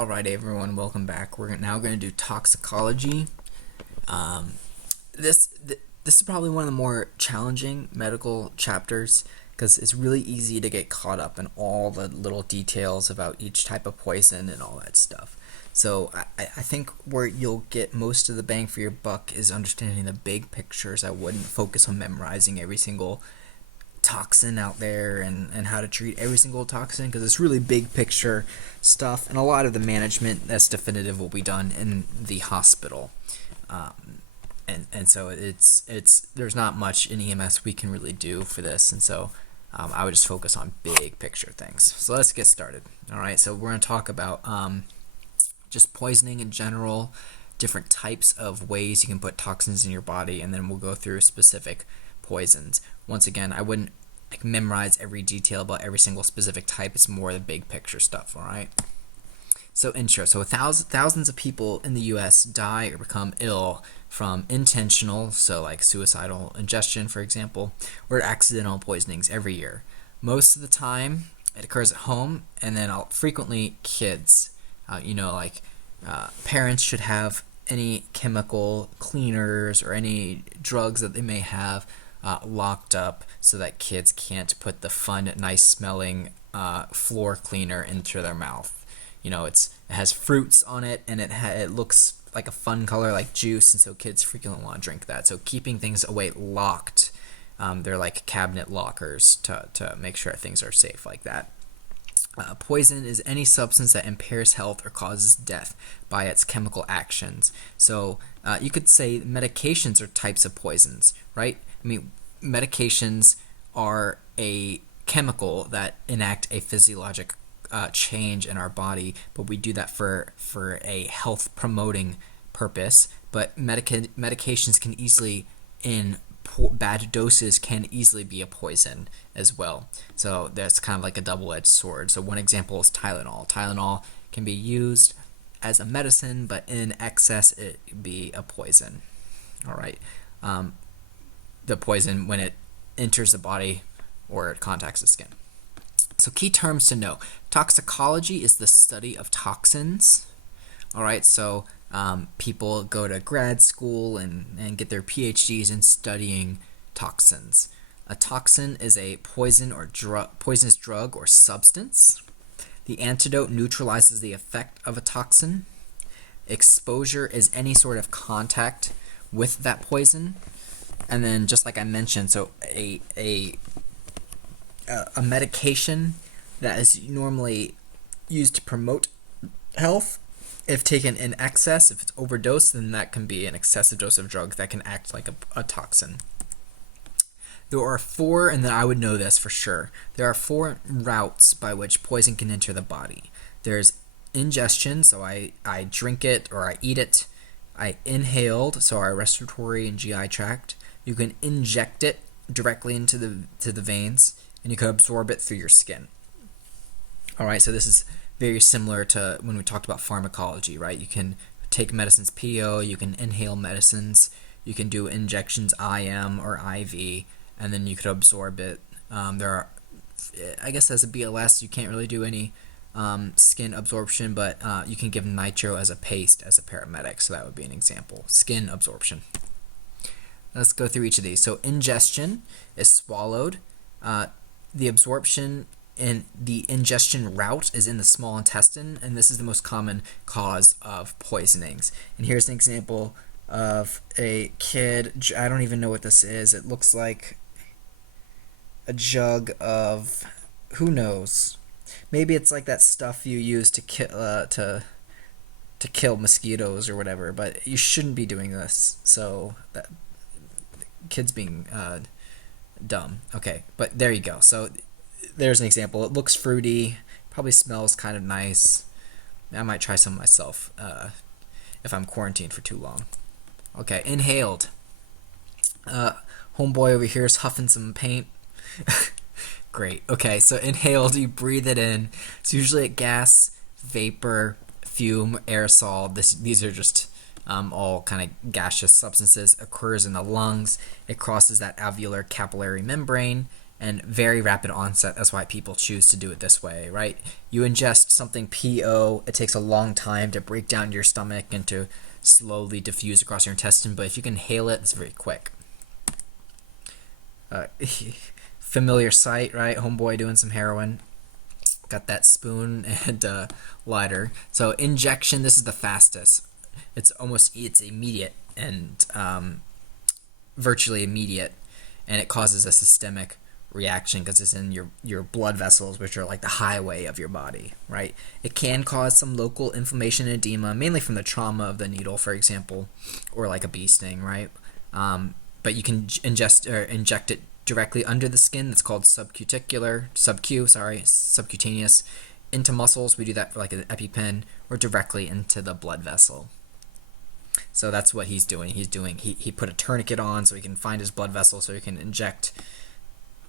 Alright everyone, welcome back. We're now going to do toxicology. This is probably one of the more challenging medical chapters because it's really easy to get caught up in all the little details about each type of poison and all that stuff. So I think where you'll get most of the bang for your buck is understanding the big pictures. I wouldn't focus on memorizing every single toxin out there and how to treat every single toxin, because it's really big picture stuff, and a lot of the management that's definitive will be done in the hospital, and so it's there's not much in EMS we can really do for this, and so I would just focus on big picture things. So let's get started. Alright, so we're going to talk about just poisoning in general, different types of ways you can put toxins in your body, and then we'll go through specific poisons. Once again, I wouldn't memorize every detail about every single specific type. It's more the big picture stuff. All right. So intro. So thousands of people in the U.S. die or become ill from intentional, so like suicidal ingestion, for example, or accidental poisonings every year. Most of the time, it occurs at home, and then frequently kids. Parents should have any chemical cleaners or any drugs that they may have locked up so that kids can't put the fun, nice smelling floor cleaner into their mouth. It has fruits on it, and it looks like a fun color like juice, and so kids frequently want to drink that. So keeping things away locked, they're like cabinet lockers to make sure things are safe like that. Poison is any substance that impairs health or causes death by its chemical actions. So you could say medications are types of poisons, right? I mean, medications are a chemical that enact a physiologic change in our body, but we do that for a health promoting purpose. But medications can easily, in bad doses, can easily be a poison as well. So that's kind of like a double-edged sword. So one example is Tylenol. Tylenol can be used as a medicine, but in excess it be a poison. All right. The poison when it enters the body or it contacts the skin. So key terms to know. Toxicology is the study of toxins. All right, so people go to grad school and get their PhDs in studying toxins. A toxin is a poisonous drug or substance. The antidote neutralizes the effect of a toxin. Exposure is any sort of contact with that poison. And then, just like I mentioned, so a medication that is normally used to promote health, if taken in excess, if it's overdosed, then that can be an excessive dose of drug that can act like a toxin. There are four, and then I would know this for sure, there are four routes by which poison can enter the body. There's ingestion, so I drink it or I eat it. I inhaled, so our respiratory and GI tract. You can inject it directly into the veins, and you can absorb it through your skin. All right, so this is very similar to when we talked about pharmacology, right? You can take medicines PO, you can inhale medicines, you can do injections IM or IV, and then you could absorb it. There are, I guess as a BLS, you can't really do any skin absorption, but you can give nitro as a paste as a paramedic, so that would be an example. Skin absorption. Let's go through each of these. So ingestion is swallowed. The absorption in the ingestion route is in the small intestine, and this is the most common cause of poisonings. And here's an example of a kid. I don't even know what this is. It looks like a jug of, who knows? Maybe it's like that stuff you use to kill mosquitoes or whatever. But you shouldn't be doing this. So that kids being dumb. Okay, but there you go. So there's an example. It looks fruity, probably smells kind of nice. I might try some myself if I'm quarantined for too long. Okay, inhaled. Homeboy over here is huffing some paint. Great. Okay, so inhaled, you breathe it in. It's usually a gas, vapor, fume, aerosol. These are just all kind of gaseous substances. Occurs in the lungs. It crosses that alveolar capillary membrane and very rapid onset. That's why people choose to do it this way, right? You ingest something PO, it takes a long time to break down your stomach and to slowly diffuse across your intestine, but if you can inhale it, it's very quick. Familiar sight, right? Homeboy doing some heroin. Got that spoon and lighter. So injection, this is the fastest. It's immediate and virtually immediate, and it causes a systemic reaction because it's in your blood vessels, which are like the highway of your body, right? It can cause some local inflammation and edema, mainly from the trauma of the needle, for example, or like a bee sting, right? But you can inject it directly under the skin. That's called subcutaneous. Into muscles, we do that for like an EpiPen, or directly into the blood vessel. So that's what he's doing. He put a tourniquet on so he can find his blood vessel, so he can inject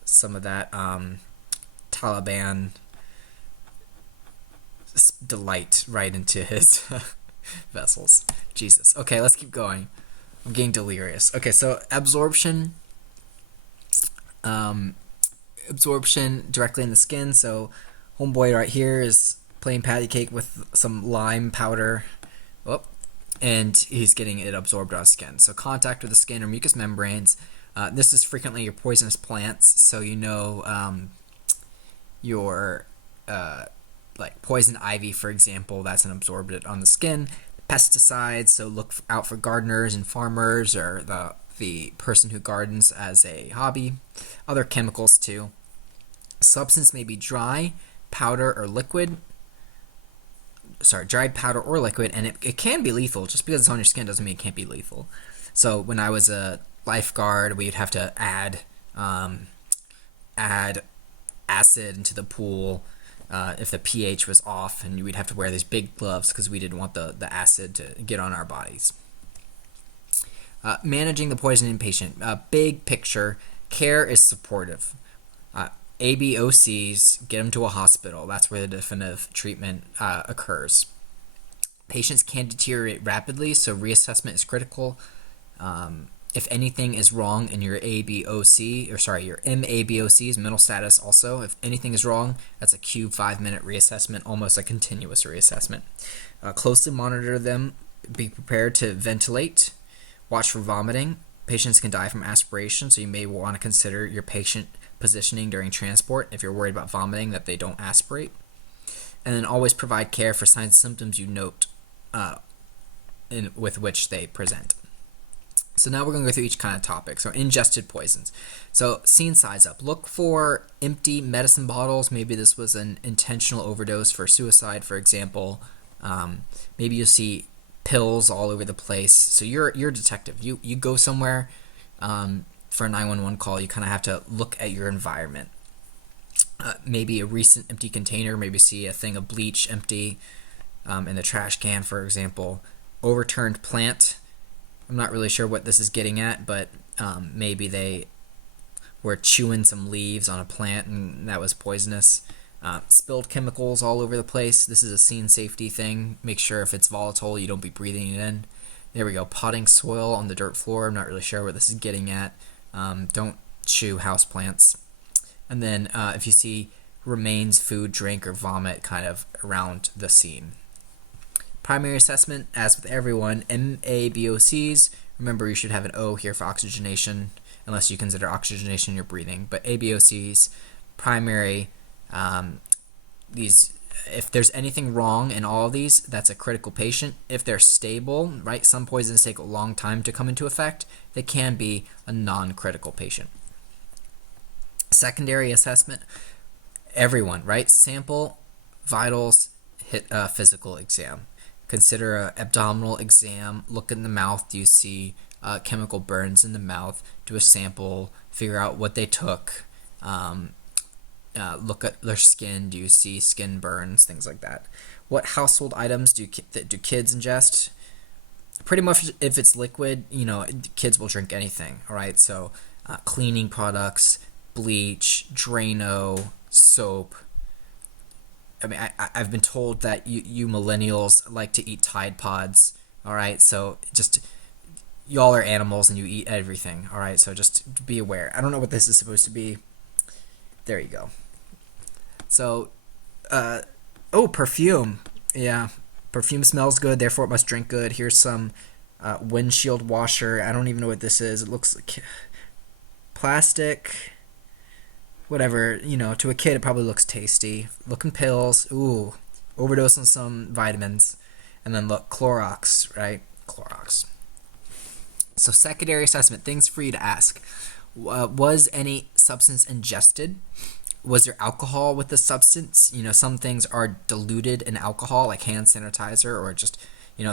some of that Taliban delight right into his vessels. Jesus. Okay, let's keep going. I'm getting delirious. Okay, so absorption directly in the skin. So homeboy right here is playing patty cake with some lime powder. Oh, and he's getting it absorbed on his skin. So contact with the skin or mucous membranes. This is frequently your poisonous plants. So your like poison ivy, for example, that's an absorbent on the skin. Pesticides, so look out for gardeners and farmers, or the person who gardens as a hobby. Other chemicals too. Substance may be dry, powder, or liquid. Dried powder or liquid, and it can be lethal. Just because it's on your skin doesn't mean it can't be lethal. So when I was a lifeguard, we'd have to add acid into the pool if the pH was off, and we'd have to wear these big gloves because we didn't want the acid to get on our bodies. Managing the poisoning patient. Big picture, care is supportive. ABOCs, get them to a hospital. That's where the definitive treatment occurs. Patients can deteriorate rapidly, so reassessment is critical. If anything is wrong in your your MABOCs, mental status also, if anything is wrong, that's a Q5-minute reassessment, almost a continuous reassessment. Closely monitor them, be prepared to ventilate, watch for vomiting. Patients can die from aspiration, so you may want to consider your patient positioning during transport if you're worried about vomiting, that they don't aspirate. And then always provide care for signs and symptoms you note with which they present. So now we're going to go through each kind of topic. So ingested poisons. So scene size up. Look for empty medicine bottles. Maybe this was an intentional overdose for suicide, for example. Maybe you'll see pills all over the place. So you're a detective. You go somewhere for a 911 call. You kind of have to look at your environment. Maybe a recent empty container. Maybe see a thing of bleach empty in the trash can, for example. Overturned plant. I'm not really sure what this is getting at, but maybe they were chewing some leaves on a plant and that was poisonous. Spilled chemicals all over the place. This is a scene safety thing. Make sure if it's volatile, you don't be breathing it in. There we go. Potting soil on the dirt floor. I'm not really sure what this is getting at. Don't chew house plants. And then if you see remains, food, drink, or vomit kind of around the scene. Primary assessment, as with everyone, MABOCs. Remember, you should have an O here for oxygenation, unless you consider oxygenation your breathing. But ABOCs, primary, if there's anything wrong in all of these, that's a critical patient. If they're stable, right, some poisons take a long time to come into effect, they can be a non-critical patient. Secondary assessment, everyone, right? Sample, vitals, hit a physical exam. Consider an abdominal exam. Look in the mouth. Do you see chemical burns in the mouth? Do a sample. Figure out what they took. Look at their skin. Do you see skin burns? Things like that. What household items do kids ingest? Pretty much, if it's liquid, kids will drink anything. All right. So cleaning products, bleach, Drano, soap. I mean, I've been told that you millennials like to eat Tide Pods, all right? So just, y'all are animals and you eat everything, all right? So just be aware. I don't know what this is supposed to be. There you go. So, oh, perfume. Yeah, perfume smells good, therefore it must drink good. Here's some windshield washer. I don't even know what this is. It looks like plastic. Whatever, to a kid it probably looks tasty. Looking pills. Ooh, overdose on some vitamins. And then look, Clorox, right? Clorox. So secondary assessment, things for you to ask. Was any substance ingested? Was there alcohol with the substance? Some things are diluted in alcohol, like hand sanitizer, or just,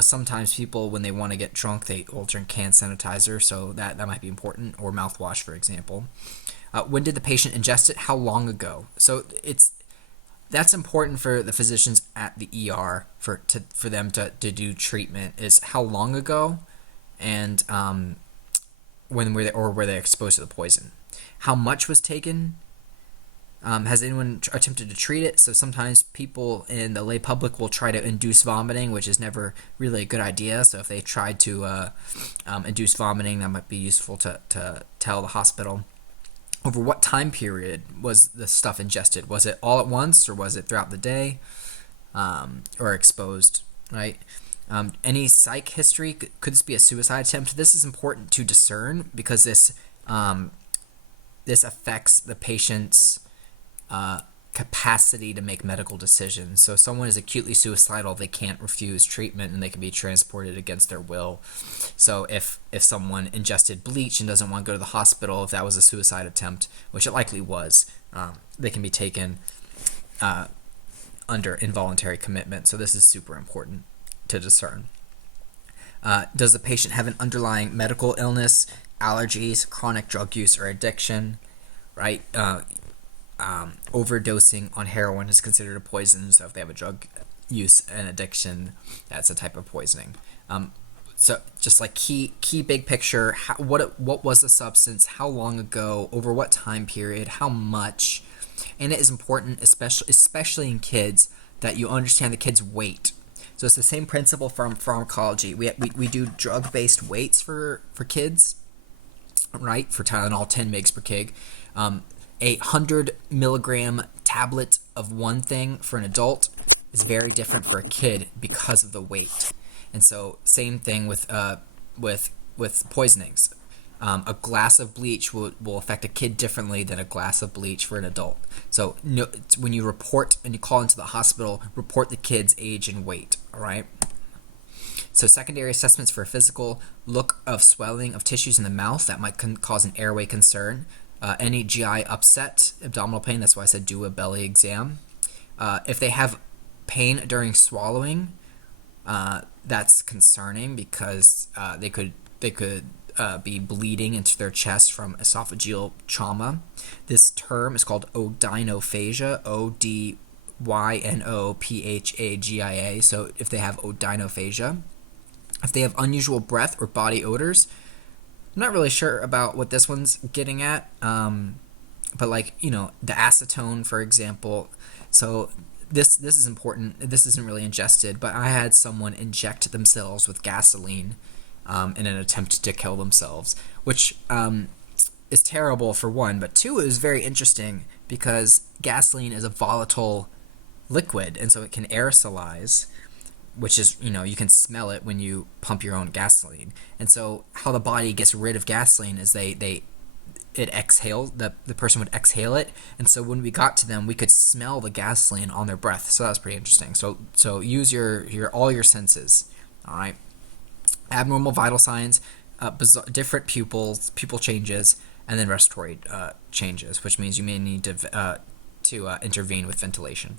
sometimes people, when they want to get drunk, they will drink hand sanitizer, so that might be important, or mouthwash, for example. When did the patient ingest it? How long ago? So that's important for the physicians at the ER for them to do treatment, is how long ago, and when were they exposed to the poison? How much was taken? Has anyone attempted to treat it? So sometimes people in the lay public will try to induce vomiting, which is never really a good idea. So if they tried to induce vomiting, that might be useful to tell the hospital. Over what time period was the stuff ingested? Was it all at once, or was it throughout the day, or exposed, right? Any psych history? Could this be a suicide attempt? This is important to discern because this affects the patient's capacity to make medical decisions. So if someone is acutely suicidal, they can't refuse treatment and they can be transported against their will. So if someone ingested bleach and doesn't want to go to the hospital, if that was a suicide attempt, which it likely was, they can be taken under involuntary commitment. So this is super important to discern. Does the patient have an underlying medical illness, allergies, chronic drug use, or addiction, right? Overdosing on heroin is considered a poison, so if they have a drug use and addiction, that's a type of poisoning. So just like key big picture, what was the substance, how long ago, over what time period, how much, and it is important, especially in kids, that you understand the kid's weight. So it's the same principle from pharmacology. We do drug-based weights for kids, right? For Tylenol, 10 mg per kg. A 100 milligram tablet of one thing for an adult is very different for a kid because of the weight. And so same thing with poisonings. A glass of bleach will affect a kid differently than a glass of bleach for an adult. So when you report and you call into the hospital, report the kid's age and weight, all right? So secondary assessments for physical: look of swelling of tissues in the mouth that might cause an airway concern. Any GI upset, abdominal pain, that's why I said do a belly exam. If they have pain during swallowing, that's concerning because they could be bleeding into their chest from esophageal trauma. This term is called odynophagia, ODYNOPHAGIA. So if they have odynophagia, if they have unusual breath or body odors, I'm not really sure about what this one's getting at, but the acetone, for example. So this is important. This isn't really ingested, but I had someone inject themselves with gasoline in an attempt to kill themselves, which is terrible for one, but two, it was very interesting because gasoline is a volatile liquid, and so it can aerosolize, which is, you can smell it when you pump your own gasoline. And so how the body gets rid of gasoline is it exhales, the person would exhale it, and so when we got to them, we could smell the gasoline on their breath. So that was pretty interesting. So use all your senses, all right? Abnormal vital signs, different pupil changes, and then respiratory changes, which means you may need to intervene with ventilation.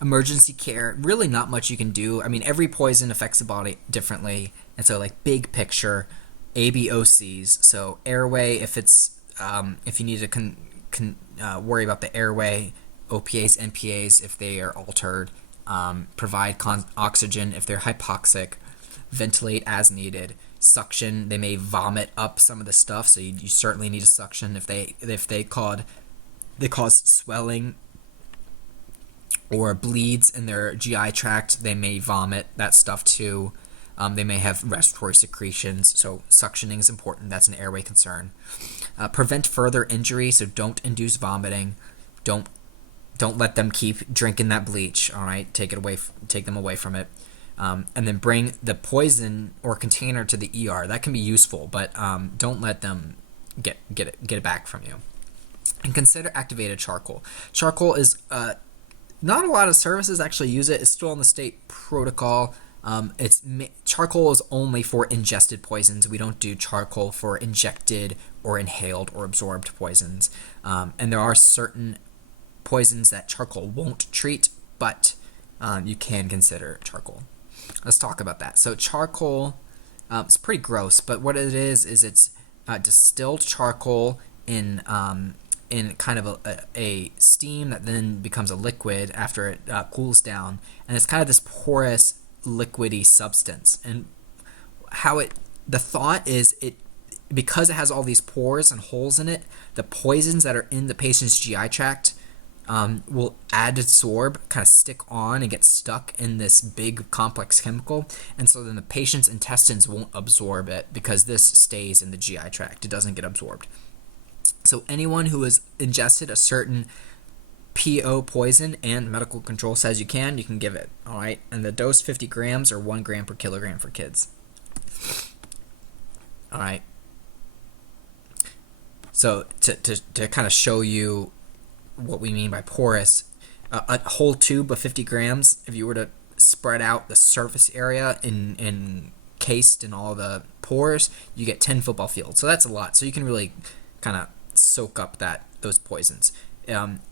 Emergency care, really not much you can do. I mean, every poison affects the body differently, and so big picture, ABOCs. So airway, if you need to worry about the airway, OPAs, NPAs if they are altered, provide oxygen if they're hypoxic, ventilate as needed. Suction, they may vomit up some of the stuff, so you certainly need a suction if they cause swelling or bleeds in their GI tract. They may vomit that stuff too. They may have respiratory secretions, so suctioning is important. That's an airway concern. Prevent further injury, so don't induce vomiting. Don't let them keep drinking that bleach. All right, take them away from it. And then bring the poison or container to the ER. That can be useful, but don't let them get it back from you. And consider activated charcoal. Charcoal is not a lot of services actually use it. It's still on the state protocol. Charcoal is only for ingested poisons. We don't do charcoal for injected or inhaled or absorbed poisons. And there are certain poisons that charcoal won't treat, but you can consider charcoal. Let's talk about that. So charcoal, it's pretty gross, but what it is it's distilled charcoal in kind of a steam that then becomes a liquid after it cools down, and it's kind of this porous, liquidy substance. And the thought is because it has all these pores and holes in it, the poisons that are in the patient's GI tract will adsorb, kind of stick on and get stuck in this big complex chemical, and so then the patient's intestines won't absorb it because this stays in the GI tract. It doesn't get absorbed. So anyone who has ingested a certain PO poison and medical control says you can give it. All right, and the dose 50 grams or 1 gram per kilogram for kids. All right. So to kind of show you what we mean by porous, a whole tube of 50 grams, if you were to spread out the surface area encased in all the pores, you get 10 football fields. So that's a lot. So you can really kind of soak up those poisons.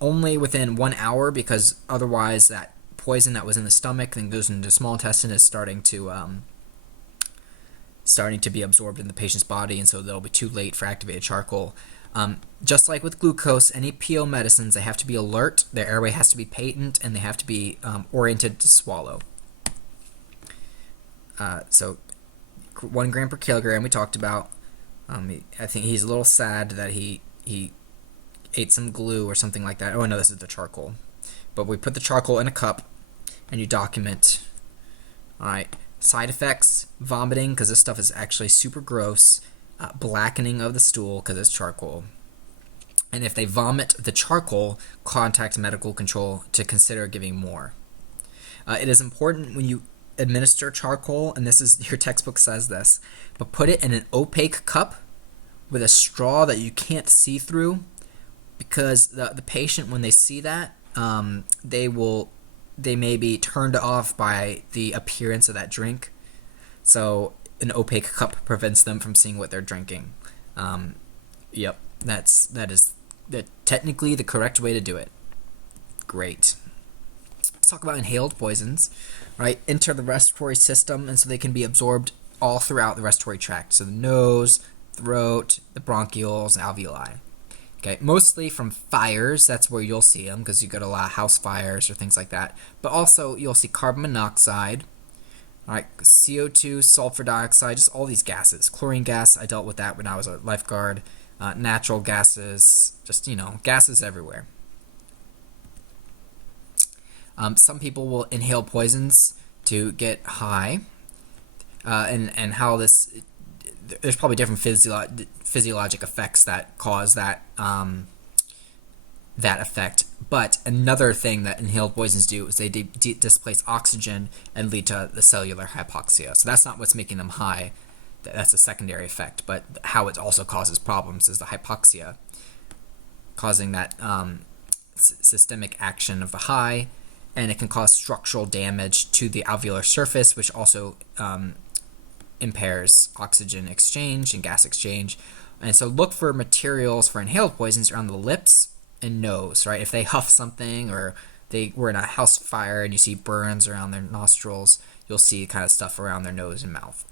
Only within 1 hour, because otherwise that poison that was in the stomach then goes into the small intestine is starting to be absorbed in the patient's body, and so they'll be too late for activated charcoal. Just like with glucose, any PO medicines, they have to be alert, their airway has to be patent, and they have to be oriented to swallow. So 1 gram per kilogram we talked about. I think he's a little sad that he ate some glue or something like that. Oh, no, this is the charcoal. But we put the charcoal in a cup, and you document. All right. Side effects: vomiting, because this stuff is actually super gross. Blackening of the stool, because it's charcoal. And if they vomit the charcoal, contact medical control to consider giving more. It is important when you administer charcoal, and this is, your textbook says this, but put it in an opaque cup with a straw that you can't see through, because the patient, when they see that, they may be turned off by the appearance of that drink. So an opaque cup prevents them from seeing what they're drinking. Yep, that is technically the correct way to do it. Great. Let's talk about inhaled poisons. Right, enter the respiratory system, and so they can be absorbed all throughout the respiratory tract. So the nose, throat, the bronchioles, and alveoli. Okay, mostly from fires. That's where you'll see them, because you got a lot of house fires or things like that. But also you'll see carbon monoxide. All right, CO2, sulfur dioxide, just all these gases. Chlorine gas, I dealt with that when I was a lifeguard. Natural gases, just, gases everywhere. Some people will inhale poisons to get high, and how this, there's probably different physiologic effects that cause that effect. But another thing that inhaled poisons do is they displace oxygen and lead to the cellular hypoxia. So that's not what's making them high. That's a secondary effect. But how it also causes problems is the hypoxia, causing that systemic action of the high, and it can cause structural damage to the alveolar surface, which also impairs oxygen exchange and gas exchange. And so look for materials for inhaled poisons around the lips and nose, right? If they huff something, or they were in a house fire and you see burns around their nostrils, you'll see kind of stuff around their nose and mouth.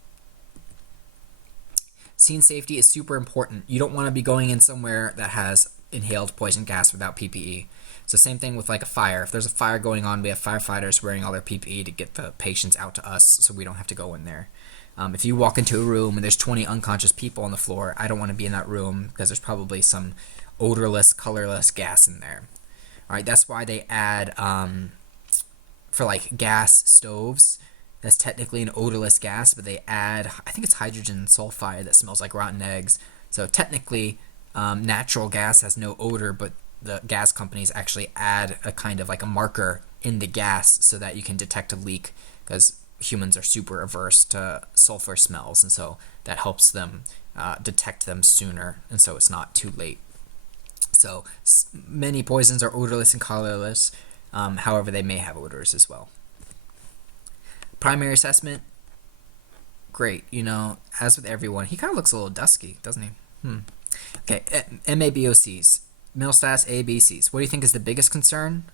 Scene safety is super important. You don't want to be going in somewhere that has inhaled poison gas without PPE. So same thing with like a fire. If there's a fire going on, we have firefighters wearing all their PPE to get the patients out to us so we don't have to go in there. If you walk into a room and there's 20 unconscious people on the floor, I don't want to be in that room because there's probably some odorless, colorless gas in there. All right, that's why they add, for like gas stoves, That's technically an odorless gas, but they add, I think it's hydrogen sulfide that smells like rotten eggs. So technically, natural gas has no odor, but the gas companies actually add a kind of like a marker in the gas so that you can detect a leak, because humans are super averse to sulfur smells, and so that helps them detect them sooner, and so it's not too late. So many poisons are odorless and colorless. However, they may have odors as well. Primary assessment, great. As with everyone, he kind of looks a little dusky, doesn't he? Okay, MABOCs, mental status ABCs. What do you think is the biggest concern?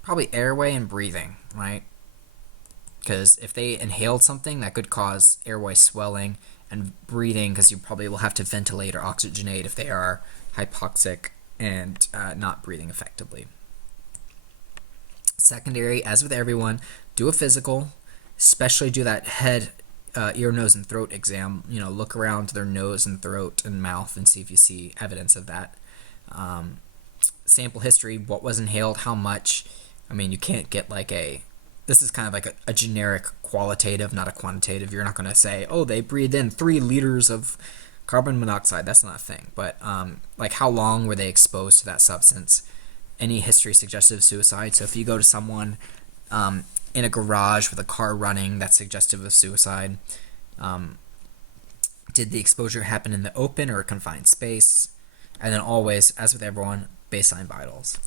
Probably airway and breathing, right? Because if they inhaled something, that could cause airway swelling, and breathing, because you probably will have to ventilate or oxygenate if they are hypoxic and not breathing effectively. Secondary, as with everyone, do a physical, especially do that head, ear, nose, and throat exam. Look around their nose and throat and mouth and see if you see evidence of that. Sample history, what was inhaled, how much. You can't get this is kind of like a generic qualitative, not a quantitative. You're not going to say, oh, they breathed in 3 liters of carbon monoxide. That's not a thing. But how long were they exposed to that substance? Any history suggestive of suicide? So if you go to someone in a garage with a car running, that's suggestive of suicide. Did the exposure happen in the open or a confined space? And then always, as with everyone, baseline vitals.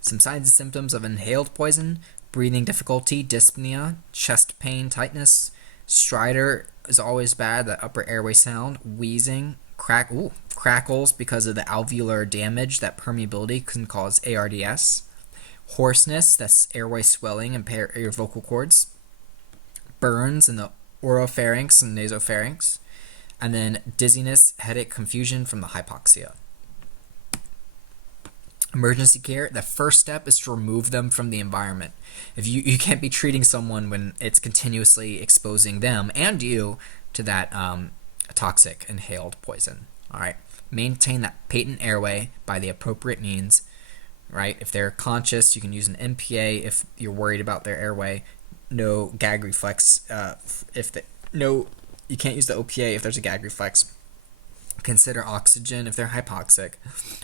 Some signs and symptoms of inhaled poison: breathing difficulty, dyspnea, chest pain, tightness. Stridor is always bad, that upper airway sound. Wheezing, crackles because of the alveolar damage. That permeability can cause ARDS. Hoarseness, that's airway swelling, impair your vocal cords. Burns in the oropharynx and nasopharynx. And then dizziness, headache, confusion from the hypoxia. Emergency care, the first step is to remove them from the environment. If you can't be treating someone when it's continuously exposing them and you to that toxic inhaled poison. All right, maintain that patent airway by the appropriate means. Right, if they're conscious, you can use an MPA if you're worried about their airway. No gag reflex. You can't use the OPA if there's a gag reflex. Consider oxygen if they're hypoxic,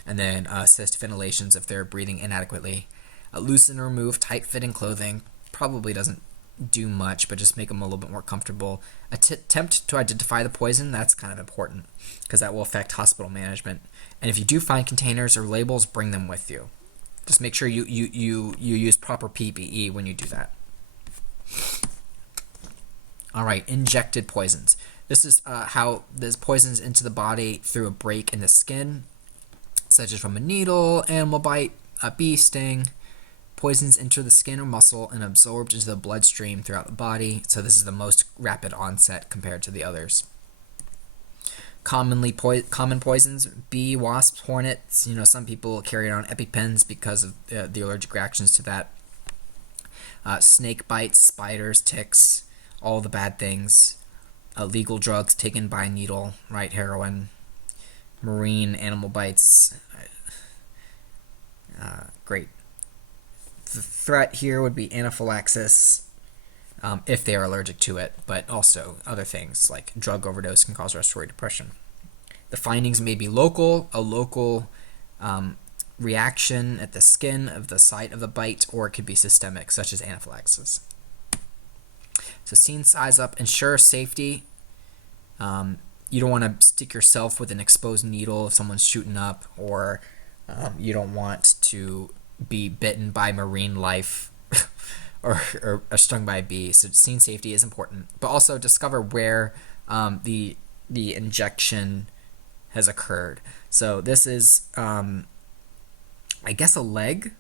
and then assist ventilations if they're breathing inadequately. Loosen or remove tight-fitting clothing. Probably doesn't do much, but just make them a little bit more comfortable. Attempt to identify the poison. That's kind of important because that will affect hospital management. And if you do find containers or labels, bring them with you. Just make sure you use proper PPE when you do that. All right, injected poisons. This is how there's poisons into the body through a break in the skin, such as from a needle, animal bite, a bee sting. Poisons enter the skin or muscle and absorbed into the bloodstream throughout the body, so this is the most rapid onset compared to the others. Common poisons: bee, wasps, hornets. Some people carry on EpiPens because of the allergic reactions to that. Snake bites, spiders, ticks, all the bad things. Illegal drugs taken by needle, right? Heroin, marine animal bites. Great. The threat here would be anaphylaxis if they are allergic to it, but also other things like drug overdose can cause respiratory depression. The findings may be local, a local reaction at the skin of the site of the bite, or it could be systemic, such as anaphylaxis. So scene size up, ensure safety. You don't want to stick yourself with an exposed needle if someone's shooting up, or you don't want to be bitten by marine life or stung by a bee. So scene safety is important, but also discover where the injection has occurred. So this is, I guess, a leg.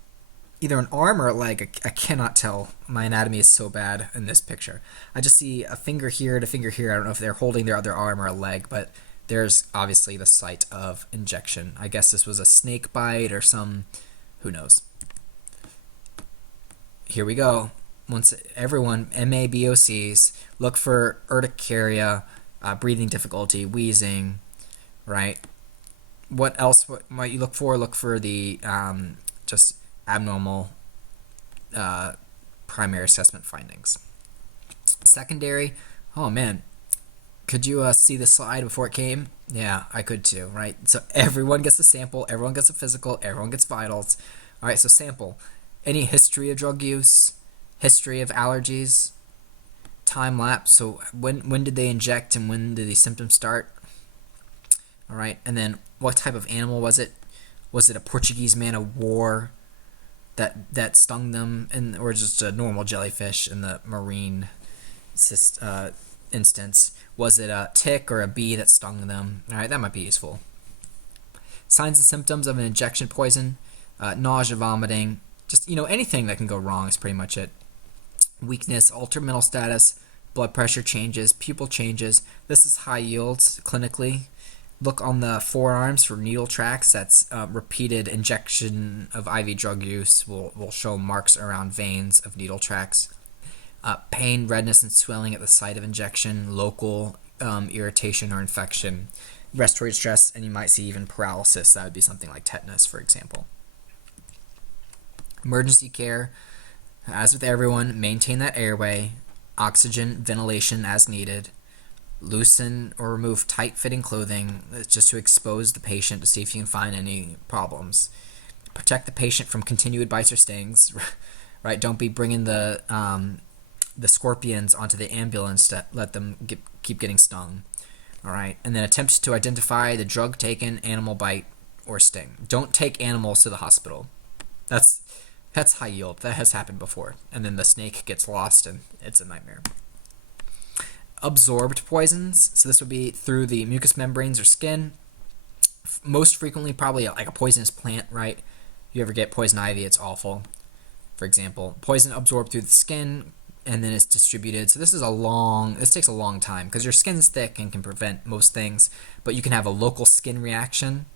Either an arm or a leg. I cannot tell. My anatomy is so bad in this picture. I just see a finger here and a finger here. I don't know if they're holding their other arm or a leg, but there's obviously the site of injection. I guess this was a snake bite or who knows. Here we go. Once everyone, MABOCs, look for urticaria, breathing difficulty, wheezing, right? What else might you look for? Look for the just abnormal primary assessment findings. Secondary, oh man, could you see the slide before it came? Yeah, I could too, right? So everyone gets a sample, everyone gets a physical, everyone gets vitals. All right, so sample. Any history of drug use, history of allergies, time lapse. So when did they inject and when did the symptoms start? All right, and then what type of animal was it? Was it a Portuguese man of war that stung them, or just a normal jellyfish in the marine instance? Was it a tick or a bee that stung them? All right, that might be useful. Signs and symptoms of an injection poison, nausea, vomiting, just anything that can go wrong is pretty much it. Weakness, altered mental status, blood pressure changes, pupil changes. This is high yields clinically. Look on the forearms for needle tracks. That's repeated injection of IV drug use will show marks around veins of needle tracks. Pain, redness, and swelling at the site of injection, local irritation or infection, respiratory distress, and you might see even paralysis. That would be something like tetanus, for example. Emergency care, as with everyone, maintain that airway, oxygen, ventilation as needed. Loosen or remove tight-fitting clothing just to expose the patient to see if you can find any problems. Protect the patient from continued bites or stings, right? Don't be bringing the scorpions onto the ambulance to let them keep getting stung. All right, and then attempt to identify the drug taken, animal bite, or sting. Don't take animals to the hospital. That's high yield. That has happened before. And then the snake gets lost, and it's a nightmare. Absorbed poisons. So this would be through the mucous membranes or skin. Most frequently, probably like a poisonous plant, right? You ever get poison ivy, it's awful. For example, poison absorbed through the skin, and then it's distributed. So this takes a long time because your skin's thick and can prevent most things, but you can have a local skin reaction,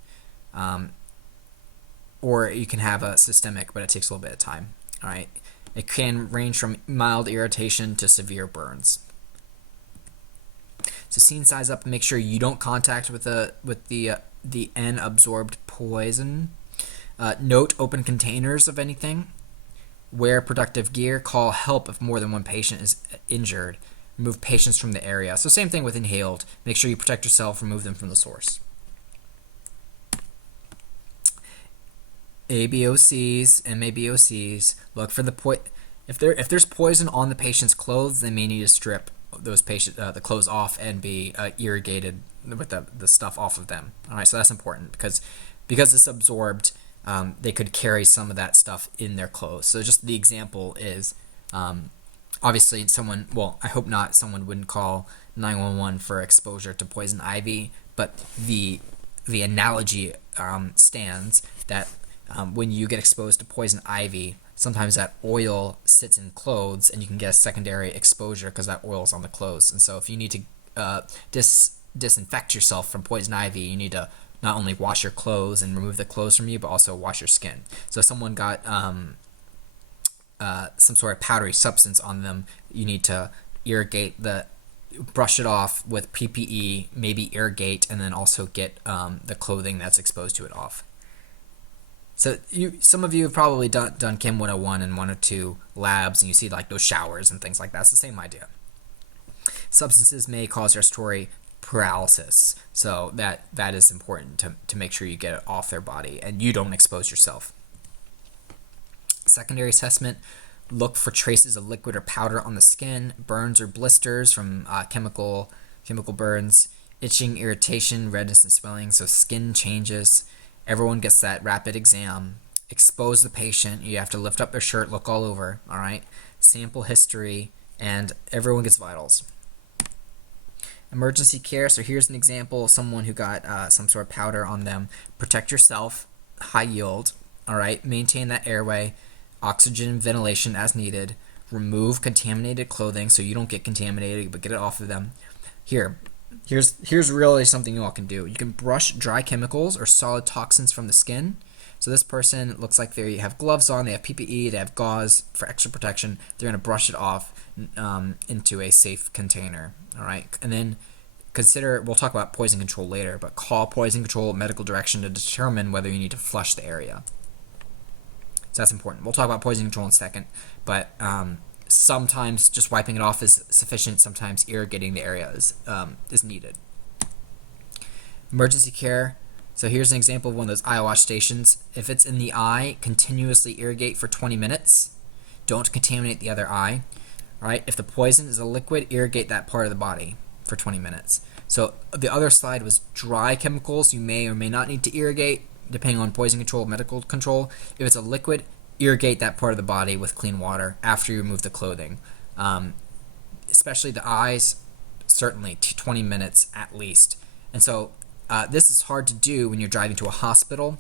or you can have a systemic, but it takes a little bit of time. All right, it can range from mild irritation to severe burns. So scene size up and make sure you don't contact with the N-absorbed poison. Note open containers of anything. Wear protective gear. Call help if more than one patient is injured. Remove patients from the area. So same thing with inhaled. Make sure you protect yourself. Remove them from the source. ABOCs, MABOCs. Look for if there's poison on the patient's clothes, they may need to strip those the clothes off and be irrigated with the stuff off of them. All right, so that's important because it's absorbed. They could carry some of that stuff in their clothes. So just the example is, obviously I hope not, someone wouldn't call 911 for exposure to poison ivy, but the analogy stands that when you get exposed to poison ivy, sometimes that oil sits in clothes and you can get a secondary exposure because that oil is on the clothes. And so if you need to disinfect yourself from poison ivy, you need to not only wash your clothes and remove the clothes from you, but also wash your skin. So if someone got some sort of powdery substance on them, you need to brush it off with PPE, maybe irrigate, and then also get the clothing that's exposed to it off. So some of you have probably done Chem 101 and 102 labs, and you see like those showers and things like that. It's the same idea. Substances may cause respiratory paralysis, so that is important to make sure you get it off their body and you don't expose yourself. Secondary assessment: look for traces of liquid or powder on the skin, burns or blisters from chemical burns, itching, irritation, redness, and swelling. So skin changes. Everyone gets that rapid exam. Expose the patient. You have to lift up their shirt, look all over. All right. Sample history, and everyone gets vitals. Emergency care. So here's an example of someone who got some sort of powder on them. Protect yourself. High yield. All right. Maintain that airway. Oxygen and ventilation as needed. Remove contaminated clothing so you don't get contaminated, but get it off of them. Here's really something you all can do. You can brush dry chemicals or solid toxins from the skin. So this person looks like they have gloves on, they have PPE, they have gauze for extra protection. They're going to brush it off into a safe container. All right, and then we'll talk about poison control later, but call poison control medical direction to determine whether you need to flush the area. So that's important. We'll talk about poison control in a second, but sometimes just wiping it off is sufficient. Sometimes irrigating the area is needed. Emergency care. So here's an example of one of those eye wash stations. If it's in the eye, continuously irrigate for 20 minutes. Don't contaminate the other eye. Right? If the poison is a liquid, irrigate that part of the body for 20 minutes. So the other slide was dry chemicals. You may or may not need to irrigate, depending on poison control, medical control. If it's a liquid, irrigate that part of the body with clean water after you remove the clothing. Especially the eyes, certainly 20 minutes at least. And so this is hard to do when you're driving to a hospital,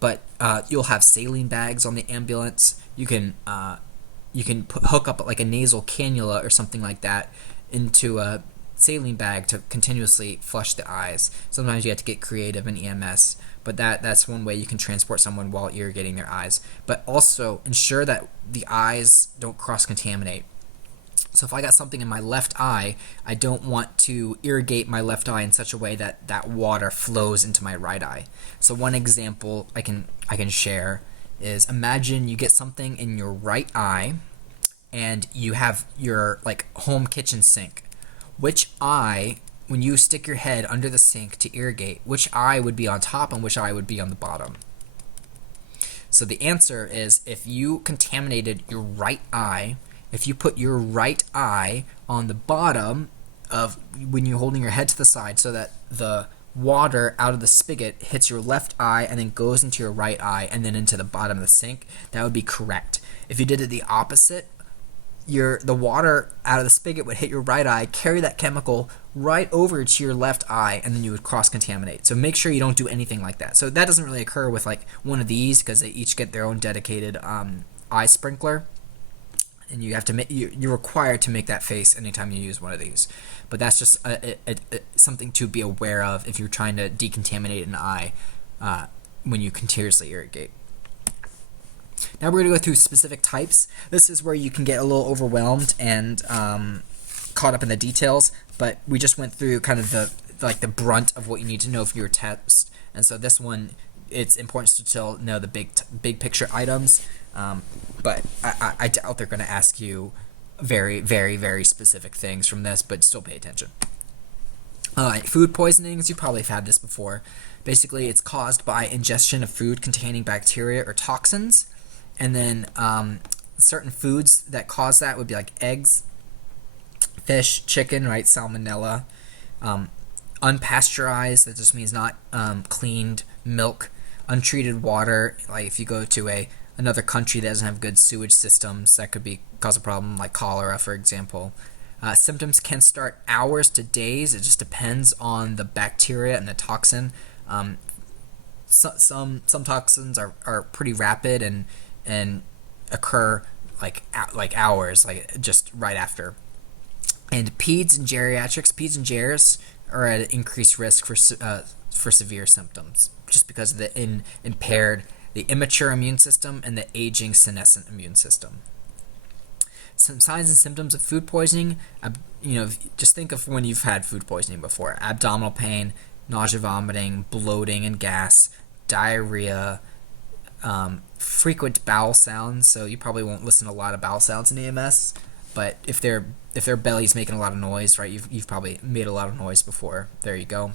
but you'll have saline bags on the ambulance. You can hook up like a nasal cannula or something like that into a saline bag to continuously flush the eyes. Sometimes you have to get creative in EMS, but that's one way you can transport someone while irrigating their eyes. But also ensure that the eyes don't cross-contaminate. So if I got something in my left eye, I don't want to irrigate my left eye in such a way that that water flows into my right eye. So one example I can share is, imagine you get something in your right eye and you have your like home kitchen sink. Which eye, when you stick your head under the sink to irrigate, which eye would be on top and which eye would be on the bottom? So the answer is, if you contaminated your right eye, if you put your right eye on the bottom of when you're holding your head to the side so that the water out of the spigot hits your left eye and then goes into your right eye and then into the bottom of the sink, that would be correct. If you did it the opposite, the water out of the spigot would hit your right eye, carry that chemical right over to your left eye, and then you would cross-contaminate. So make sure you don't do anything like that. So that doesn't really occur with like one of these, because they each get their own dedicated eye sprinkler, and you have to you're required to make that face anytime you use one of these. But that's just something to be aware of if you're trying to decontaminate an eye when you continuously irrigate. Now we're going to go through specific types. This is where you can get a little overwhelmed and caught up in the details, but we just went through kind of the brunt of what you need to know for your test. And so this one, it's important to still know the big picture items, but I doubt they're going to ask you very, very, very specific things from this, but still pay attention. Food poisonings, you probably have had this before. Basically, it's caused by ingestion of food containing bacteria or toxins. And then certain foods that cause that would be like eggs, fish, chicken, right? Salmonella. Unpasteurized, that just means not cleaned milk. Untreated water, like if you go to another country that doesn't have good sewage systems, that could cause a problem, like cholera, for example. Symptoms can start hours to days. It just depends on the bacteria and the toxin. Some toxins are pretty rapid and occur like hours, like just right after. And peds and geriatrics are at an increased risk for severe symptoms, just because of the immature immune system and the aging senescent immune system. Some signs and symptoms of food poisoning, just think of when you've had food poisoning before: abdominal pain, nausea, vomiting, bloating and gas, diarrhea, frequent bowel sounds. So you probably won't listen to a lot of bowel sounds in EMS, but if their belly's making a lot of noise, right, you've probably made a lot of noise before. There you go.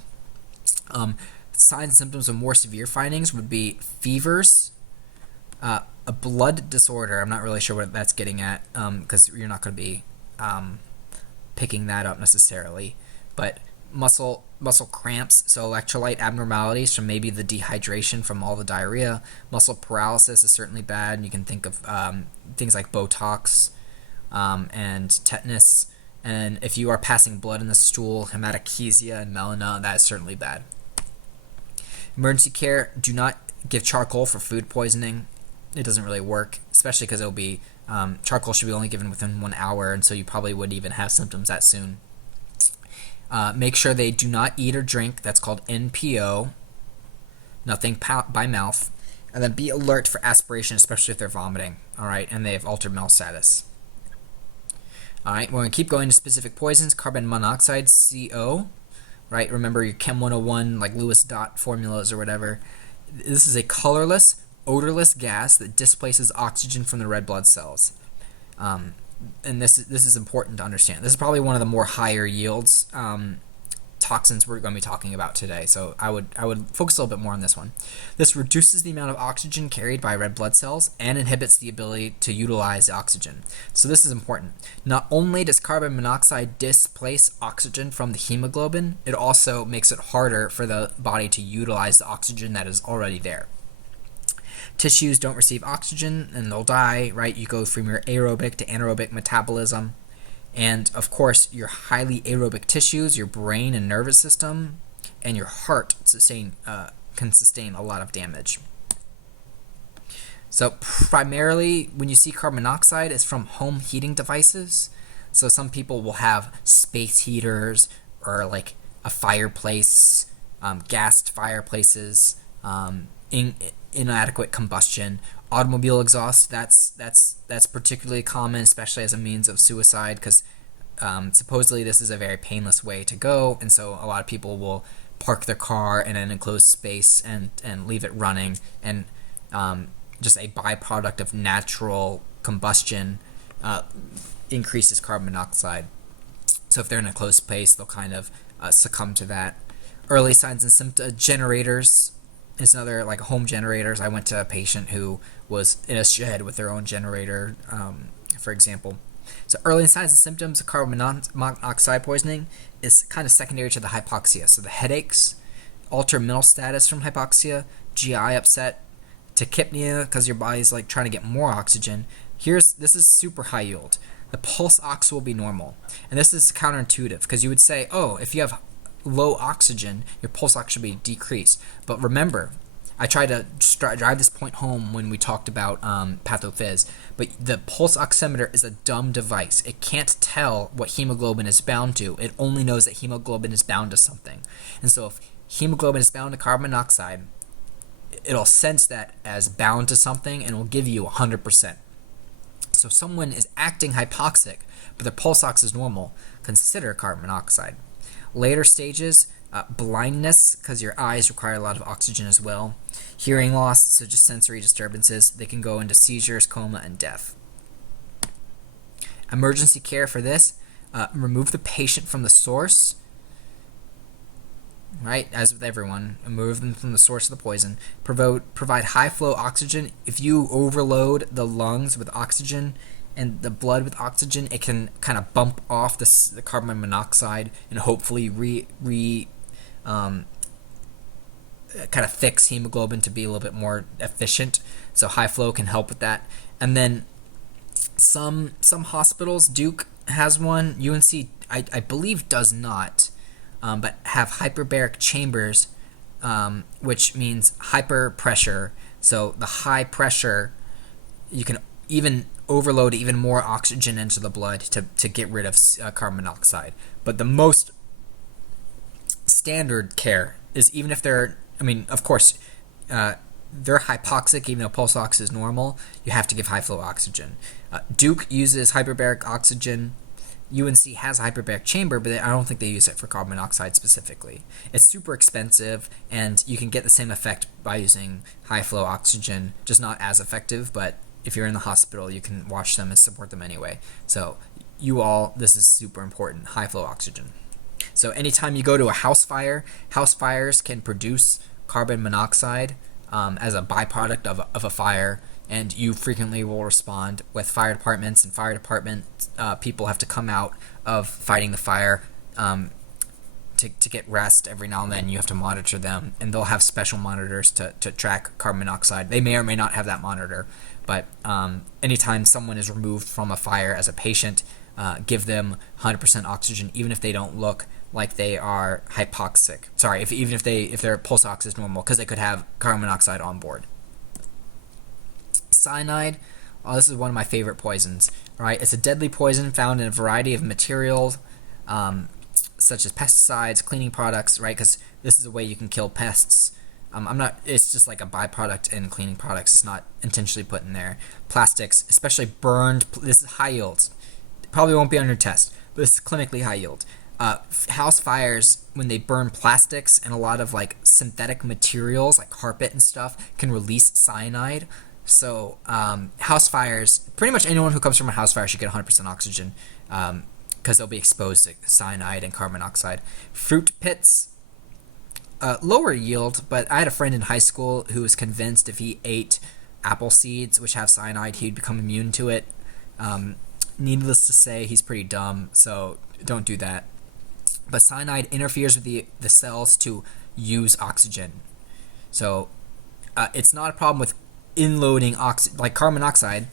Signs and symptoms of more severe findings would be fevers, a blood disorder. I'm not really sure what that's getting at, because you're not going to be picking that up necessarily, but muscle cramps, so electrolyte abnormalities from maybe the dehydration from all the diarrhea. Muscle paralysis is certainly bad, and you can think of things like Botox and tetanus. And if you are passing blood in the stool, hematochezia and melena, that is certainly bad. Emergency care, do not give charcoal for food poisoning. It doesn't really work, especially because it'll be charcoal should be only given within 1 hour, and so you probably wouldn't even have symptoms that soon. Make sure they do not eat or drink. That's called NPO. Nothing by mouth. And then be alert for aspiration, especially if they're vomiting. All right, and they have altered mental status. All right, we're going to keep going to specific poisons. Carbon monoxide, CO. Right, remember your Chem 101, like Lewis dot formulas or whatever. This is a colorless, odorless gas that displaces oxygen from the red blood cells. And this is important to understand. This is probably one of the more higher yields toxins we're going to be talking about today. So I would focus a little bit more on this one. This reduces the amount of oxygen carried by red blood cells and inhibits the ability to utilize the oxygen. So this is important. Not only does carbon monoxide displace oxygen from the hemoglobin, it also makes it harder for the body to utilize the oxygen that is already there. Tissues don't receive oxygen and they'll die, right? You go from your aerobic to anaerobic metabolism. And of course, your highly aerobic tissues, your brain and nervous system, and your heart can sustain a lot of damage. So primarily, when you see carbon monoxide, it's from home heating devices. So some people will have space heaters or like a fireplace, gassed fireplaces, inadequate combustion. Automobile exhaust, that's particularly common, especially as a means of suicide, because supposedly this is a very painless way to go, and so a lot of people will park their car in an enclosed space and leave it running, and just a byproduct of natural combustion increases carbon monoxide. So if they're in a closed space, they'll kind of succumb to that. Early signs and symptoms. Generators is another, like home generators. I went to a patient who was in a shed with their own generator, for example. So early signs and symptoms of carbon monoxide poisoning is kind of secondary to the hypoxia. So the headaches, altered mental status from hypoxia, GI upset, tachypnea because your body's like trying to get more oxygen. This is super high yield. The pulse ox will be normal. And this is counterintuitive because you would say, oh, if you have low oxygen, your pulse ox should be decreased. But remember, I tried to drive this point home when we talked about pathophys, but the pulse oximeter is a dumb device. It can't tell what hemoglobin is bound to. It only knows that hemoglobin is bound to something. And so if hemoglobin is bound to carbon monoxide, it'll sense that as bound to something and will give you 100%. So if someone is acting hypoxic, but their pulse ox is normal, consider carbon monoxide. Later stages, blindness, because your eyes require a lot of oxygen as well. Hearing loss, so just sensory disturbances. They can go into seizures, coma, and death. Emergency care for this, remove the patient from the source, right? As with everyone, remove them from the source of the poison. Provide high flow oxygen. If you overload the lungs with oxygen and the blood with oxygen, it can kind of bump off the carbon monoxide and hopefully kind of fix hemoglobin to be a little bit more efficient. So high flow can help with that. And then some hospitals, Duke has one, UNC I believe does not, but have hyperbaric chambers, which means hyper pressure. So the high pressure, you can even overload even more oxygen into the blood to get rid of carbon monoxide. But the most standard care is, even if they're, of course, they're hypoxic, even though pulse ox is normal, you have to give high flow oxygen. Duke uses hyperbaric oxygen. UNC has a hyperbaric chamber, but I don't think they use it for carbon monoxide specifically. It's super expensive, and you can get the same effect by using high flow oxygen, just not as effective, but if you're in the hospital, you can watch them and support them anyway. So this is super important, high flow oxygen. So anytime you go to a house fire, house fires can produce carbon monoxide as a byproduct of a fire, and you frequently will respond with fire departments, and fire department people have to come out of fighting the fire to get rest every now and then. You have to monitor them, and they'll have special monitors to track carbon monoxide. They may or may not have that monitor, but anytime someone is removed from a fire as a patient, give them 100% oxygen, even if they don't look like they are hypoxic. Sorry, even if their pulse ox is normal, because they could have carbon monoxide on board. Cyanide, this is one of my favorite poisons. Right, it's a deadly poison found in a variety of materials, such as pesticides, cleaning products. Right, because this is a way you can kill pests. It's just like a byproduct in cleaning products. It's not intentionally put in there. Plastics, especially burned. This is high yields. Probably won't be on your test, but this is clinically high yield. House fires, when they burn plastics and a lot of like synthetic materials like carpet and stuff, can release cyanide. So house fires, pretty much anyone who comes from a house fire should get 100% oxygen, because they'll be exposed to cyanide and carbon monoxide. Fruit pits, lower yield, but I had a friend in high school who was convinced if he ate apple seeds, which have cyanide, he'd become immune to it. Needless to say, he's pretty dumb, so don't do that. But cyanide interferes with the cells to use oxygen. So it's not a problem with inloading like carbon monoxide.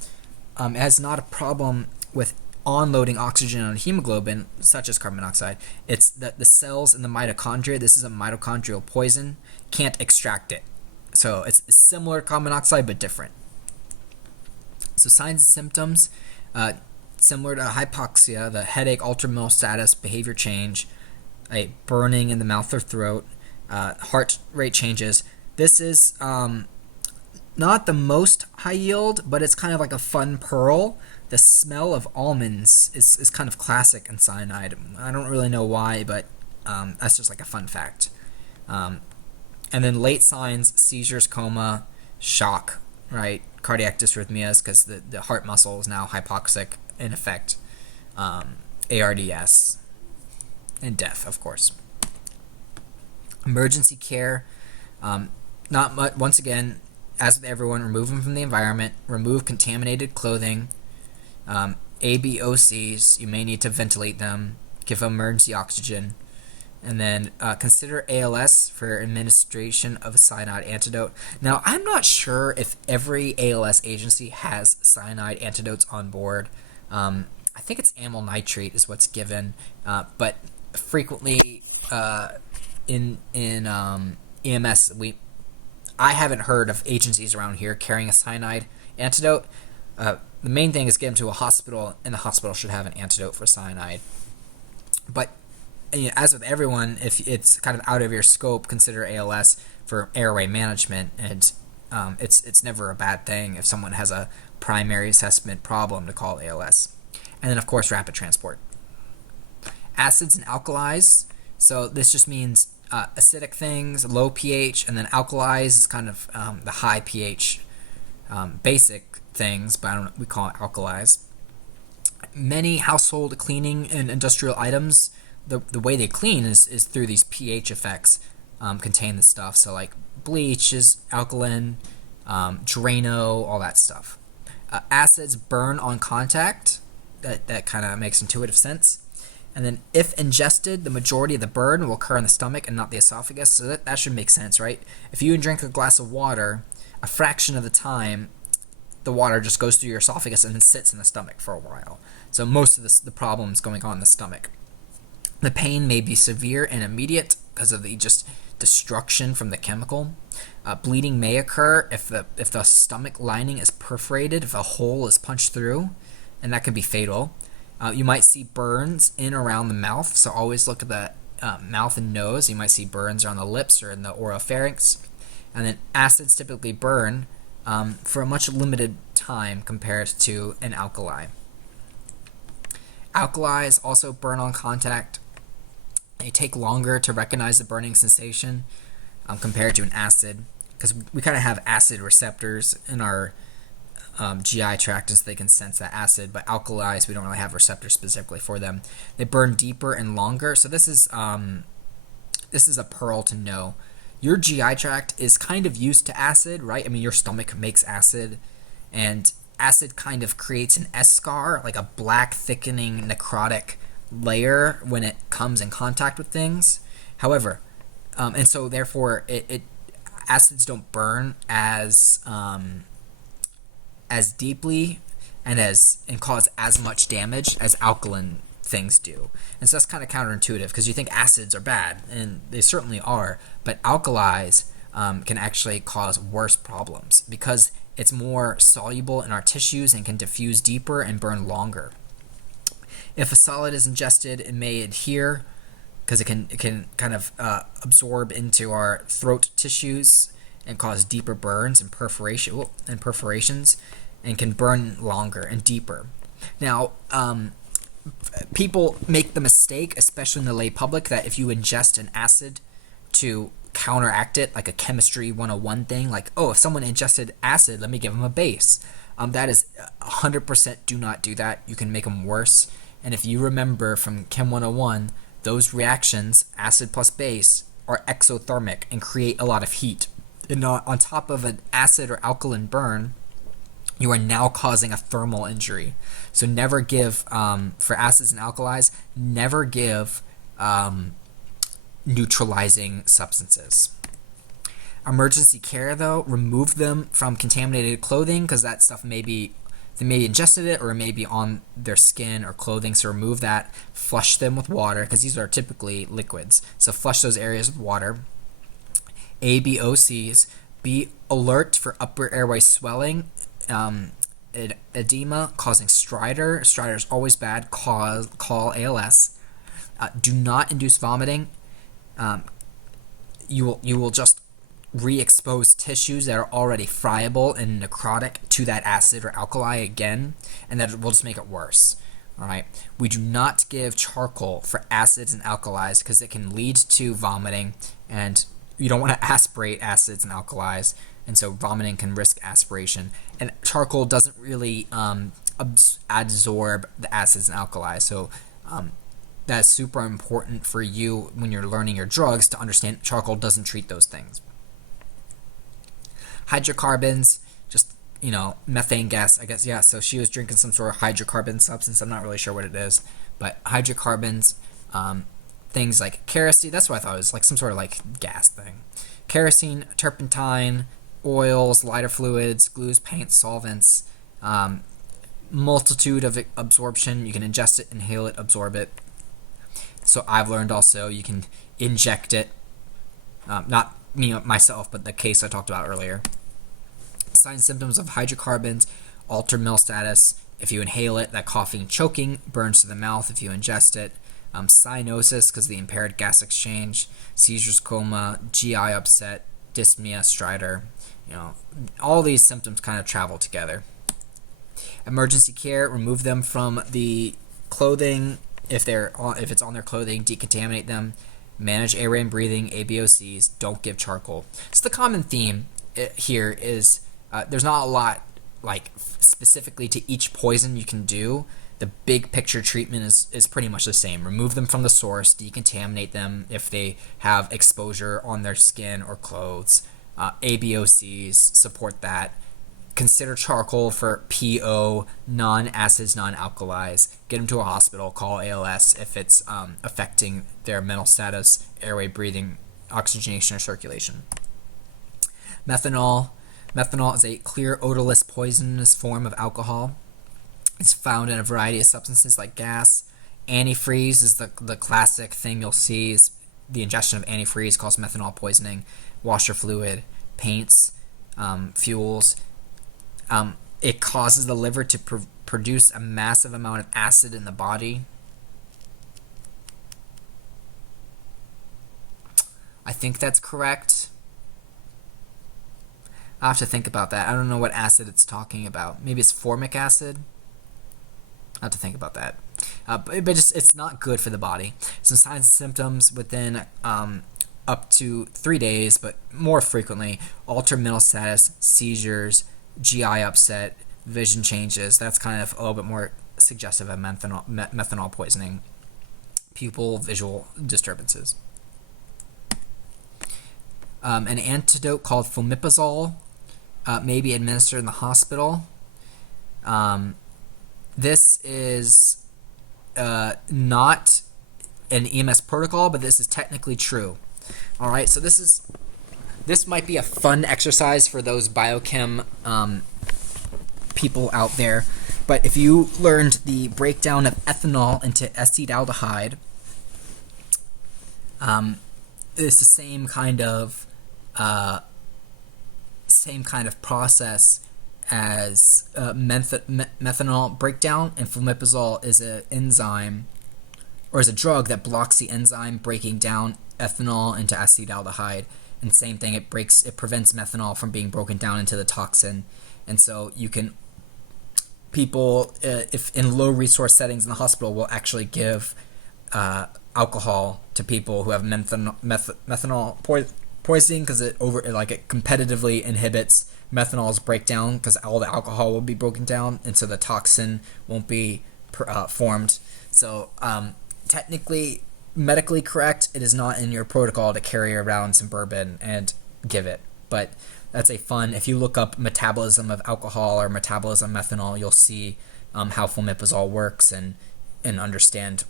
It has not a problem with onloading oxygen on hemoglobin, such as carbon monoxide. It's that the cells in the mitochondria, this is a mitochondrial poison, can't extract it. So it's similar to carbon monoxide, but different. So signs and symptoms, similar to hypoxia, the headache, altered mental status, behavior change, a burning in the mouth or throat, heart rate changes. This is not the most high yield, but it's kind of like a fun pearl. The smell of almonds is kind of classic in cyanide. I don't really know why, but that's just like a fun fact. And then late signs, seizures, coma, shock, right? Cardiac dysrhythmias, because the heart muscle is now hypoxic in effect. ARDS, and death, of course. Emergency care, not much. Once again, as with everyone, remove them from the environment. Remove contaminated clothing. ABOCs, you may need to ventilate them. Give them emergency oxygen. And then consider ALS for administration of a cyanide antidote. Now, I'm not sure if every ALS agency has cyanide antidotes on board. I think it's amyl nitrate is what's given, but frequently in EMS, I haven't heard of agencies around here carrying a cyanide antidote. The main thing is get them to a hospital, and the hospital should have an antidote for cyanide. But as with everyone, if it's kind of out of your scope, consider ALS for airway management, and it's never a bad thing if someone has a primary assessment problem to call ALS. And then, of course, rapid transport. Acids and alkalis. So this just means acidic things, low pH, and then alkalis is kind of the high pH basic things, but we call it alkalis. Many household cleaning and industrial items, the way they clean is through these pH effects contain the stuff. So like bleach is alkaline, Drano, all that stuff. Acids burn on contact. That kind of makes intuitive sense. And then if ingested, the majority of the burn will occur in the stomach and not the esophagus. So that should make sense, right? If you drink a glass of water, a fraction of the time, the water just goes through your esophagus and then sits in the stomach for a while. So most of the problems going on in the stomach. The pain may be severe and immediate because of the just destruction from the chemical. Bleeding may occur if the stomach lining is perforated, if a hole is punched through, and that can be fatal. You might see burns in around the mouth, so always look at the mouth and nose. You might see burns around the lips or in the oropharynx. And then acids typically burn for a much limited time compared to an alkali. Alkalis also burn on contact. They take longer to recognize the burning sensation compared to an acid, because we kind of have acid receptors in our GI tract, so they can sense that acid, but alkalis, we don't really have receptors specifically for them. They burn deeper and longer, so this is a pearl to know. Your GI tract is kind of used to acid, right? I mean, your stomach makes acid, and acid kind of creates an eschar, like a black, thickening, necrotic layer when it comes in contact with things. However, and so therefore, acids don't burn as deeply and cause as much damage as alkaline things do. And so that's kind of counterintuitive, because you think acids are bad, and they certainly are, but alkalis can actually cause worse problems because it's more soluble in our tissues and can diffuse deeper and burn longer. If a solid is ingested, it may adhere because it can kind of absorb into our throat tissues and cause deeper burns and perforations, and can burn longer and deeper. Now, people make the mistake, especially in the lay public, that if you ingest an acid to counteract it, like a chemistry 101 thing, like, oh, if someone ingested acid, let me give them a base. That is 100% do not do that. You can make them worse. And if you remember from Chem 101, those reactions, acid plus base, are exothermic and create a lot of heat. And on top of an acid or alkaline burn, you are now causing a thermal injury. So never give, for acids and alkalis, never give neutralizing substances. Emergency care, though, remove them from contaminated clothing, because that stuff they may ingested it, or it may be on their skin or clothing, so remove that. Flush them with water, because these are typically liquids, so flush those areas with water. ABOCs, be alert for upper airway swelling, edema causing stridor. Stridor is always bad. Call ALS. Do not induce vomiting. You will just re-expose tissues that are already friable and necrotic to that acid or alkali again, and that will just make it worse. All right. We do not give charcoal for acids and alkalis, because it can lead to vomiting, and you don't want to aspirate acids and alkalis, and so vomiting can risk aspiration. And charcoal doesn't really absorb the acids and alkalis, so that's super important for you when you're learning your drugs to understand charcoal doesn't treat those things. Hydrocarbons, just, methane gas, I guess. Yeah, so she was drinking some sort of hydrocarbon substance. I'm not really sure what it is, but hydrocarbons, things like kerosene, that's what I thought it was, like some sort of like gas thing. Kerosene, turpentine, oils, lighter fluids, glues, paints, solvents, multitude of absorption. You can ingest it, inhale it, absorb it. So I've learned also you can inject it, not me myself, but the case I talked about earlier. Signs and symptoms of hydrocarbons: altered mental status. If you inhale it, that coughing, choking, burns to the mouth if you ingest it. Cyanosis, because of the impaired gas exchange. Seizures, coma, GI upset, dyspnea, stridor. All these symptoms kind of travel together. Emergency care: remove them from the clothing if it's on their clothing. Decontaminate them. Manage airway and breathing, ABOCs. Don't give charcoal. So the common theme here is there's not a lot like specifically to each poison you can do. The big picture treatment is pretty much the same. Remove them from the source. Decontaminate them if they have exposure on their skin or clothes. ABOCs, support that. Consider charcoal for PO, non-acids, non-alkalis. Get them to a hospital. Call ALS if it's affecting their mental status, airway, breathing, oxygenation, or circulation. Methanol. Methanol is a clear, odorless, poisonous form of alcohol. It's found in a variety of substances like gas. Antifreeze is the classic thing you'll see. Is the ingestion of antifreeze causes methanol poisoning. Washer fluid, paints, fuels. It causes the liver to produce a massive amount of acid in the body. I think that's correct. I'll have to think about that. I don't know what acid it's talking about. Maybe it's formic acid. I'll have to think about that. But just, it's not good for the body. Some signs and symptoms within up to 3 days, but more frequently: altered mental status, seizures, GI upset, vision changes. That's kind of a little bit more suggestive of methanol poisoning. Pupil visual disturbances. An antidote called fomepizole may be administered in the hospital. This is not an EMS protocol, but this is technically true. All right, so this might be a fun exercise for those biochem people out there. But if you learned the breakdown of ethanol into acetaldehyde, it's the same kind of process as methanol breakdown, and fomepizole is an enzyme, or is a drug that blocks the enzyme breaking down ethanol into acetaldehyde. And same thing, it prevents methanol from being broken down into the toxin. And so you can people, if in low resource settings in the hospital, will actually give alcohol to people who have methanol poisoning, because it competitively inhibits methanol's breakdown, because all the alcohol will be broken down, and so the toxin won't be formed. So technically, medically correct, it is not in your protocol to carry around some bourbon and give it. But that's a fun, if you look up metabolism of alcohol or metabolism of methanol, you'll see how flumetazole works and understand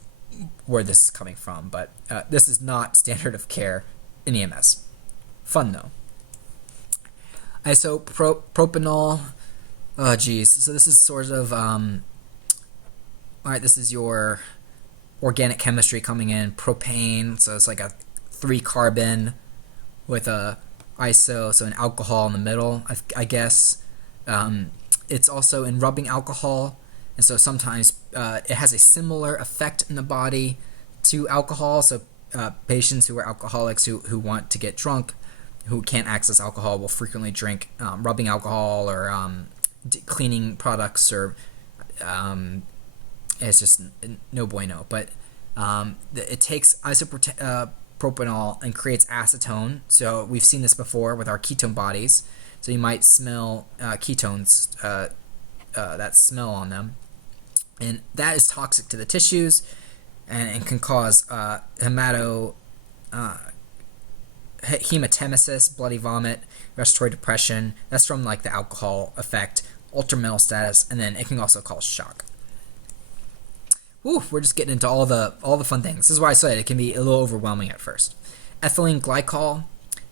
where this is coming from. But this is not standard of care in EMS. Fun though. Isopropanol. Oh geez. So this is sort of alright, this is your organic chemistry coming in. Propane, so it's like a 3-carbon with a iso, so an alcohol in the middle, I guess. It's also in rubbing alcohol, and so sometimes it has a similar effect in the body to alcohol. So patients who are alcoholics who want to get drunk, who can't access alcohol, will frequently drink rubbing alcohol or cleaning products, or it's just no bueno. But it takes isopropanol and creates acetone. So we've seen this before with our ketone bodies. So you might smell ketones, that smell on them. And that is toxic to the tissues and can cause hematemesis, bloody vomit, respiratory depression. That's from like the alcohol effect, ultramental status, and then it can also cause shock. Woo, we're just getting into all the fun things. This is why I said it can be a little overwhelming at first. Ethylene glycol,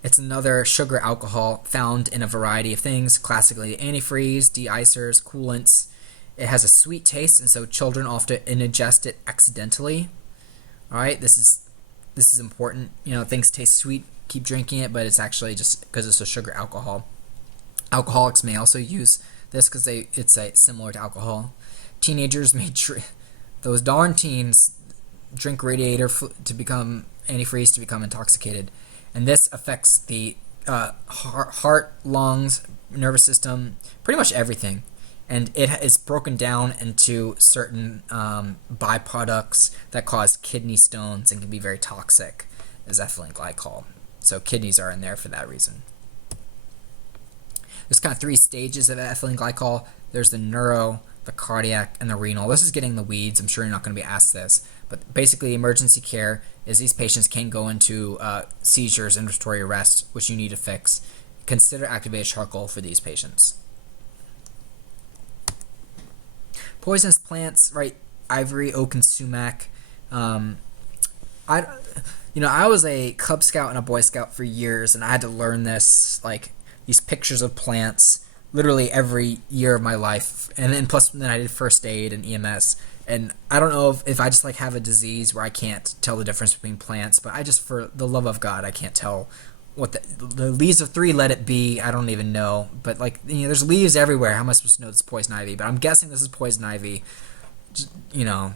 it's another sugar alcohol found in a variety of things, classically antifreeze, de-icers, coolants. It has a sweet taste, and so children often ingest it accidentally. All right, this is important. You know, things taste sweet, keep drinking it, but it's actually just because it's a sugar alcohol. Alcoholics may also use this because it's similar to alcohol. Teenagers may those darn teens drink radiator to become antifreeze, to become intoxicated, and this affects the heart, lungs, nervous system, pretty much everything. And it is broken down into certain byproducts that cause kidney stones and can be very toxic, as ethylene glycol. So kidneys are in there for that reason. There's kind of 3 stages of ethylene glycol. There's the neuro, the cardiac, and the renal. This is getting the weeds. I'm sure you're not going to be asked this. But basically, emergency care is these patients can go into seizures and respiratory arrest, which you need to fix. Consider activated charcoal for these patients. Poisonous plants, right? Ivory, oak, and sumac. I was a Cub Scout and a Boy Scout for years, and I had to learn this, like these pictures of plants, literally every year of my life. And then then I did first aid and EMS. And I don't know if I just like have a disease where I can't tell the difference between plants, but I just, for the love of God, I can't tell what the leaves of 3 let it be. I don't even know, but like, you know, there's leaves everywhere. How am I supposed to know it's poison ivy? But I'm guessing this is poison ivy. You know,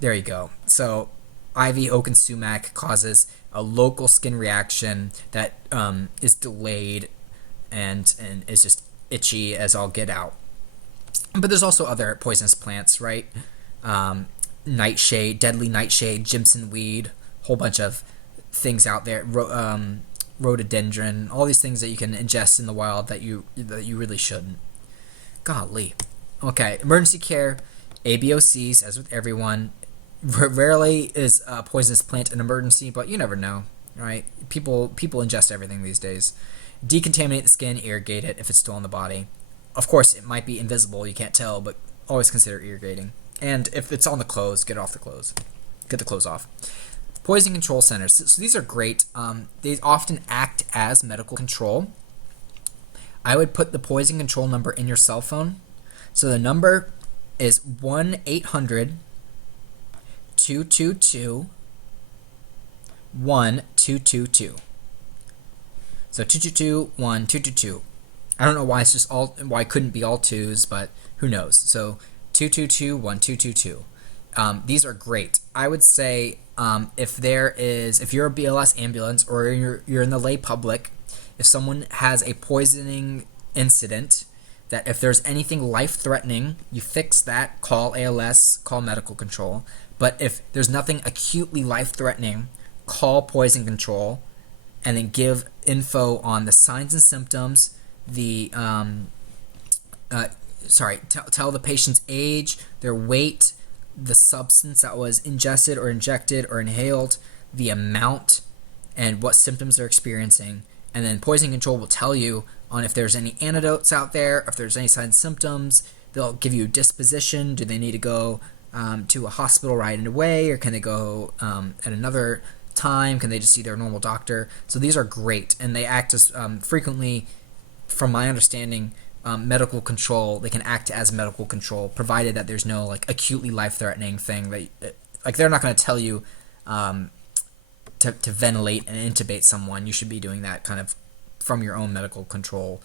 there you go. So ivy, oak, and sumac causes a local skin reaction that is delayed and is just itchy as all get out. But there's also other poisonous plants, right? Nightshade, deadly nightshade, Jimson weed, whole bunch of things out there. Rhododendron, all these things that you can ingest in the wild that you really shouldn't. Golly. Okay, emergency care, ABOCs, as with everyone. Rarely is a poisonous plant an emergency, but you never know, right? People ingest everything these days. Decontaminate the skin, irrigate it if it's still in the body. Of course, it might be invisible, you can't tell, but always consider irrigating. And if it's on the clothes, get off the clothes. Get the clothes off. Poison control centers. So these are great. They often act as medical control. I would put the poison control number in your cell phone. So the number is 1-800-222-1222. So 222-1222. I don't know why it's just why it couldn't be all twos, but who knows. So 222-1222. These are great. I would say if you're a BLS ambulance or you're in the lay public, if someone has a poisoning incident, that if there's anything life-threatening, you fix that, call ALS, call medical control. But if there's nothing acutely life-threatening, call poison control, and then give info on the signs and symptoms, the tell the patient's age, their weight, the substance that was ingested or injected or inhaled, the amount, and what symptoms they're experiencing. And then poison control will tell you on if there's any antidotes out there, if there's any signs and symptoms. They'll give you a disposition. Do they need to go to a hospital right away, or can they go at another time? Can they just see their normal doctor? So these are great, and they act as frequently, from my understanding, medical control. They can act as medical control, provided that there's no like acutely life-threatening thing that, like, they're not going to tell you to ventilate and intubate someone. You should be doing that kind of from your own medical control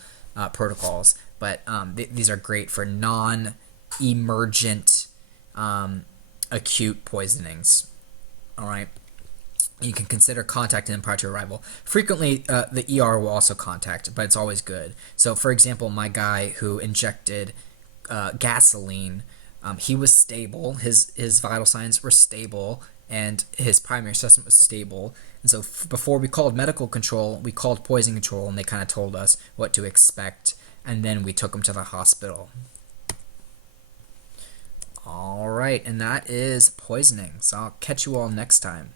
protocols. But these are great for non-emergent acute poisonings. All right. You can consider contacting them prior to arrival. Frequently, the ER will also contact, but it's always good. So, for example, my guy who injected gasoline, he was stable. His vital signs were stable, and his primary assessment was stable. And so before we called medical control, we called poison control, and they kind of told us what to expect. And then we took him to the hospital. All right, and that is poisoning. So I'll catch you all next time.